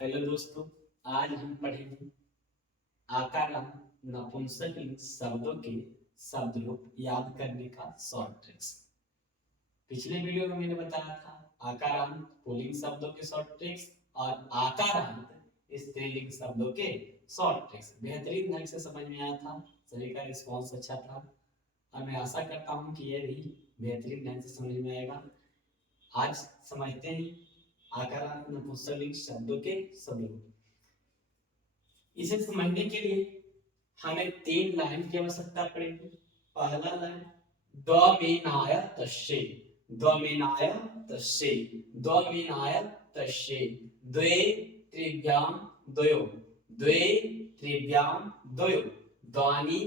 Hello दोस्तों। आज हम पढ़ेंगे आकारांत नपुंसकलिंग शब्दों के शब्द रूप याद करने का शॉर्ट ट्रिक्स। पिछले वीडियो में मैंने बताया था आकारांत पुल्लिंग शब्दों के शॉर्ट ट्रिक्स और आकारांत स्त्रीलिंग शब्दों के शॉर्ट ट्रिक्स। बेहतरीन ढंग से समझ में आया था, सभी का रिस्पॉन्स अच्छा था और मैं आशा करता हूँ कि ये भी बेहतरीन ढंग से समझ में आएगा। आज समझते हैं आकारांत नपुंसकलिंग शब्दों के शब्द रूप। इसे समझने के लिए हमें 3 लाइन की आवश्यकता पड़ेगी। पहला लाइन द्वमीनाय तस्यै, द्वमीनाय तस्यै, द्वमीनाय तस्यै, द्वे त्रिभ्यां द्वयो, द्वे त्रिभ्यां द्वयो, द्वानि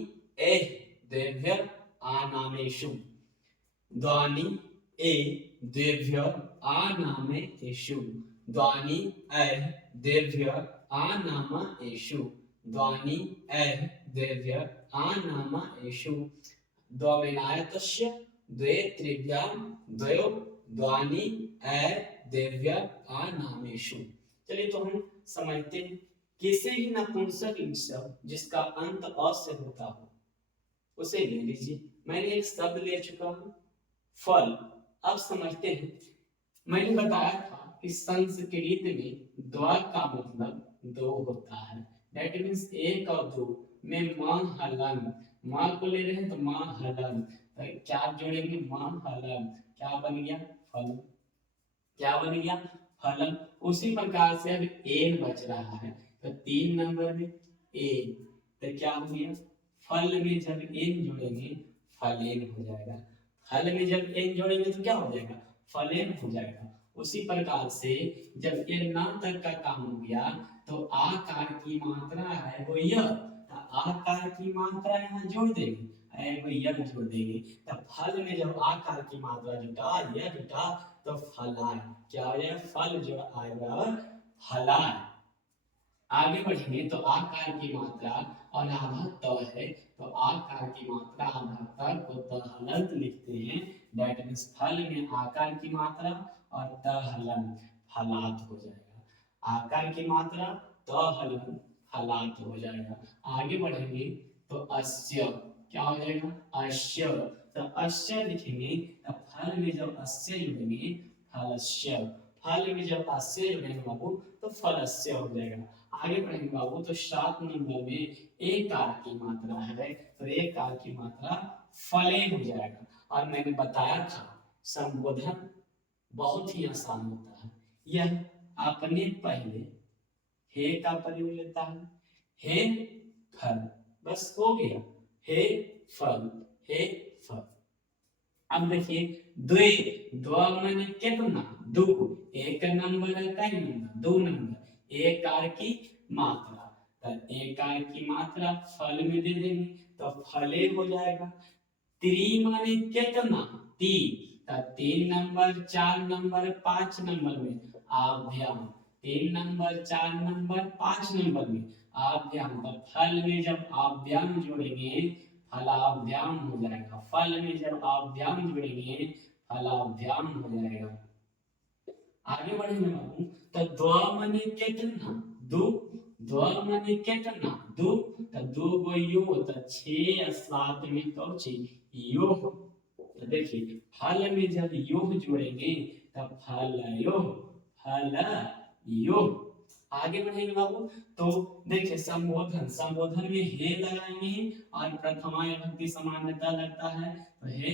एः द्वेभ्यः आनामेषु, द्वानि ए द्वेभ्यः आनामेषु, द्वानि ऐः द्वेभ्यः आनामेषु, द्वानि ऐः द्वेभ्यः आनामेषु, द्वमीनायतस्य द्वे त्रिभ्यां द्वयो, द्वानि ऐः द्वेभ्यः आनामेषु। चलिए तो हम समझते हैं। किसी भी नपुंसकलिंग शब्द जिसका अंत अ से होता हो उसे ले लीजिए। मैंने एक शब्द ले चुका हूं फल। अब समझते हैं। मैंने बताया था कि संस्कृत में द्वा का मतलब दो होता है। दैट मीन्स एक और दो में मां हलन, मां को ले रहे हैं तो मां हलन, तो क्या जोड़ेंगे मां हलन, क्या बन गया फल, क्या बन गया फलन। उसी प्रकार से अब एन बच रहा है तो 3 नंबर में ए, तो क्या हो गया फल में जब एन जोड़ेंगे फलेन हो जाएगा। फल में जब एन जोड़ेंगे तो क्या हो जाएगा फलेन हो जाएगा। उसी प्रकार से जब ये ना तक का काम हो गया तो आकार की मात्रा है वो य, आकार की मात्रा यहाँ जोड़ देंगे, वो य जोड़ देंगे। तब फल में जब आकार की मात्रा जुटा यह जुटा तो फलाय, क्या हो जाएगा फल जो आएगा फलाय। आगे बढ़ेंगे तो आकार की मात्रा और आधा त है तो आकार की मात्रा आधा त को त हलंत लिखते हैं। दैट मीन्स फल में आकार की मात्रा और त हलंत फलात हो जाएगा। आकार की मात्रा त हलंत फलात हो जाएगा। आगे बढ़ेंगे तो अस्य, क्या हो जाएगा अश्य, तो अश्य लिखेंगे तो फल में जब अस्य जुड़ेंगे फलस्य, फल में जब अस्य जुड़ेंगे बाबू तो फलस्य हो जाएगा। आगे बढ़ेंगे बाबू तो 7 नंबर में एक कार की मात्रा है तो एक कार की मात्रा फले हो जाएगा। और मैंने बताया था संबोधन बहुत ही आसान होता है। यह अपने पहले हे का प्रयोग लेता है, हे फल, बस हो गया हे फल, हे फल। अब देखिए द्वे, द्वा माने कितना दो, एक नंबर है कई नंबर 2 नंबर, एक कार की मात्रा, तो एक कार की मात्रा फल में दे देंगे तो फले हो जाएगा। त्री माने कितना 3, तो 3 नंबर 4 नंबर 5 नंबर में आभ्याम, 3 नंबर 4 नंबर 5 नंबर में आभ्याम, तो फल में जब आभ्याम जोड़ेंगे फलाभ्याम हो जाएगा। फल में जब आभ्याम जोड़ेंगे फलाभ्याम हो जाएगा। आगे बढ़ेंगे बाबू तो द्वा माने कितना दो, द्वा माने कितना दो, तो दो गो यो तो 6 और 7 में कौची यो। तो देखिए फल में जब योग जोड़ेंगे तब फल योग, फल योग। आगे बढ़ेंगे बाबू तो देखिए संबोधन, संबोधन में हे लगाएंगे और प्रथमा विभक्ति समानता लगता है तो हे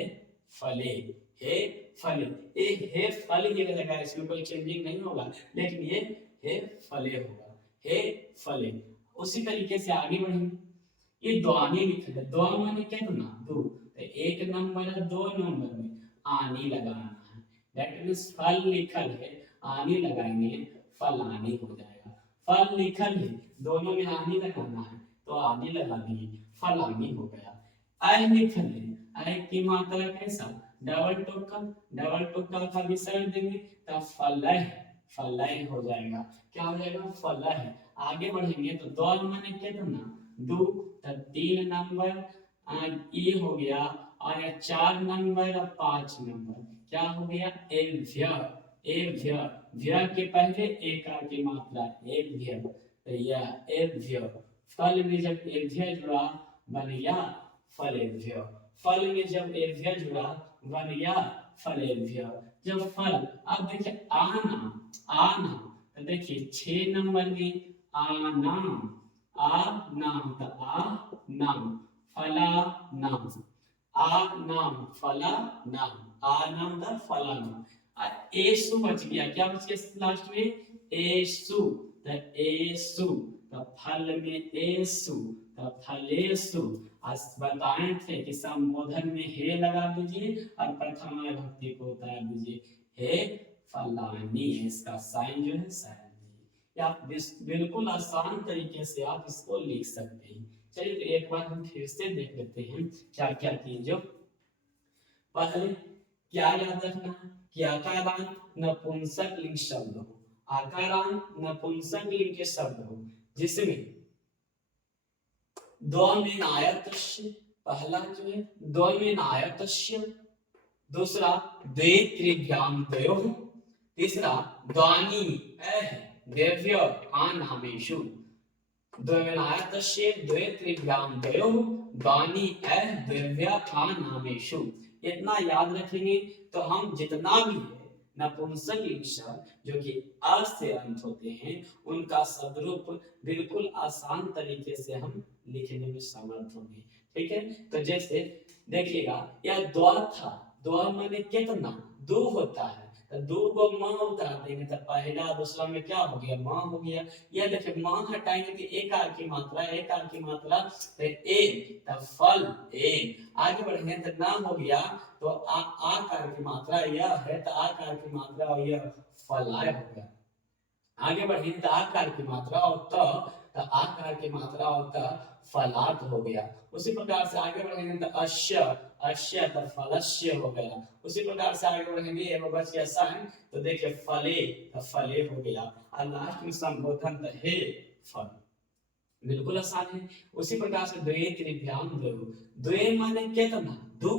फले, हे फले, ये हे फल ये लगा, इसमें कोई चेंजिंग नहीं होगा लेकिन ये हे फले होगा, हे फले। उसी तरीके से आगे बढ़ेंगे। ये द्वानी लिखा है, द्वा माने कितना दो, तो एक नंबर है 2 नंबर में आनी लगाना है। दैट मीन्स फल लिखल है आनी लगाएंगे फलानी हो जाएगा। फल लिखल है दोनों में आनी लगाना है तो आनी लगा दिए फलानी हो गया। ऐ लिखल है ऐ की मात्रा कैसा डबल टोकन, डबल टोकन का विसर्ग देंगे तब फलह, फलह हो जाएगा। क्या हो जाएगा फलह। आगे बढ़ेंगे तो दो माने कितना दो, तब 3 नंबर ये हो गया और 4 नंबर और 5 नंबर क्या हो गया एल्व्य, एभ्य, भ्य के पहले एकार की मात्रा एभ्य, तो यह एभ्य। फल में जब एभ्य जुड़ा बन गया फलेभ्य, फल में जब एभ्य जुड़ा बन गया फलेभ्य। जब फल, अब देखिए आना, आना, तो देखिए 6 नंबर में आना, आ नाम, तो आ नाम, फला नाम, आ नाम, फला नाम, आ नाम था फला नाम। एसु बच गया, क्या बच गया लास्ट में एसु, तो एसु, तो फल में एसु, तो फलेसु। आज बताए थे कि संबोधन में हे लगा दीजिए और प्रथमा विभक्ति को उतार दीजिए, हे फलानी, इसका साइन जो है साइन आप बिल्कुल आसान तरीके से आप इसको लिख सकते हैं। चलिए तो एक बार हम फिर से देख लेते हैं क्या क्या चीजों। पहले क्या याद रखना कि आकारांत नपुंसक लिंग शब्द हो, आकारांत नपुंसक लिंग के शब्द हो जिसमें द्वमेनायतस्य, पहला जो है द्वमेनायतस्य, दूसरा द्वे त्रिभ्याम द्वयोः, तीसरा द्वानि देव्य आनामेषु, द्वमेनायतस्य द्वे त्रिभ्याम द्वयोः द्वानि देव्य आनामेषु। इतना याद रखेंगे तो हम जितना भी नपुंसक लिंग शब्द जो कि अ से अंत होते हैं उनका शब्दरूप बिल्कुल आसान तरीके से हम लिखने में समर्थ होंगे। ठीक है, तो जैसे देखिएगा यह द्वा था, द्वा माने कितना, दो होता है, तो दो को मां उतार देंगे तो पहला दूसरा में क्या हो गया मां हो गया। यह देखिए मां हटाएंगे तो एक आर की मात्रा, एक आर की मात्रा तो ए, तो फल ए, आगे बढ़ेंगे तो नाम हो गया, तो आकार की मात्रा यह है, तो आकार की मात्रा और यह फलाय हो गया। आगे बढ़ेंगे तो आकार की मात्रा और तो आकार की मात्रा और फलात हो गया। उसी प्रकार से आगे बढ़ेंगे तो अश्य, अश्य तो फलश्य हो गया। उसी प्रकार से आगे बढ़ेंगे एवं बच गया सन, तो देखिए फले तो फले हो गया, और लास्ट में संबोधन तो हे फल, बिल्कुल आसान है। उसी प्रकार से द्वे त्रिभ्याम द्वयोः, द्वे माने कितना, दो,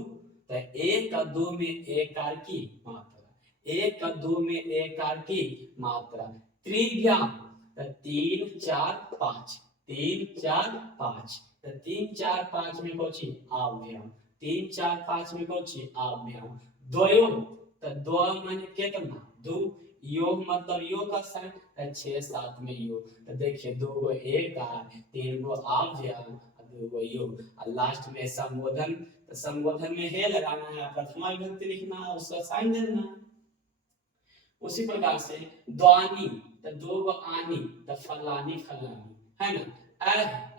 तो एक का दो में एकार की मात्रा, एक का दो में एकार की मात्रा, त्रिभ्याम तो 3 4 5, 3 4 5, तो 3 4 5 में कोची आभ्याम, 3 4 5 में कोची आभ्याम, द्वयोः तो द्व माने कितना, दो, योग मतलब योग का साइन 6 7 में योग, तो देखिए दो गो एक आ, तीन गो आभ्याम, दो गो योग, और लास्ट में संबोधन, तो संबोधन में हे लगाना है, प्रथमा विभक्ति लिखना है, उसका साइन देना है। उसी प्रकार से द्वानी तो दो गो आनी, तो फलानी फलानी है ना,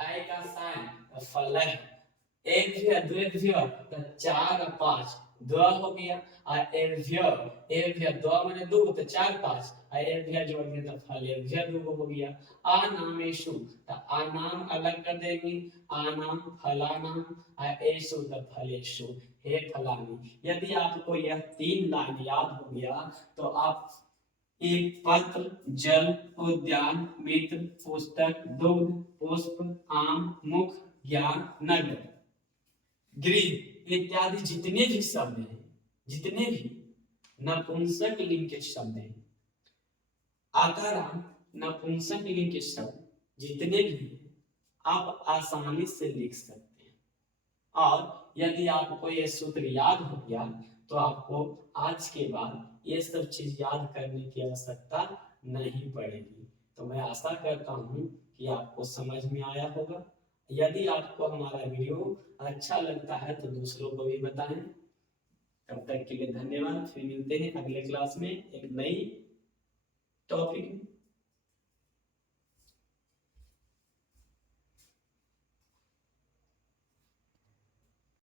ऐ का साइन तो फलह, एभ्य द्वेभ्य तो 4 और 5 द्व हो गया, और एभ्य, एभ्य द्व माने दो तो 4 5, और एभ्य जोड़ के तो फलेभ्य दो हो गया। आनामेषु तो आनाम अलग कर देंगे, आनाम फलानाम, और एषु तो फलेषु, हे फलानी। यदि आपको यह 3 लाइन याद हो गया तो आप एक पत्र, जल, उद्यान, मित्र, पुस्तक, दुग्ध, पुष्प, आम, मुख, ज्ञान, नगर, गृह इत्यादि जितने भी शब्द हैं, जितने भी नपुंसक लिंग के शब्द हैं, आकारांत नपुंसक लिंग के शब्द जितने भी आप आसानी से लिख सकते हैं। और यदि आपको यह सूत्र याद हो गया तो आपको आज के बाद ये सब चीज याद करने की आवश्यकता नहीं पड़ेगी। तो मैं आशा करता हूँ कि आपको समझ में आया होगा। यदि आपको हमारा वीडियो अच्छा लगता है तो दूसरों को भी बताएं। तब तक के लिए धन्यवाद, फिर मिलते हैं अगले क्लास में एक नई टॉपिक में।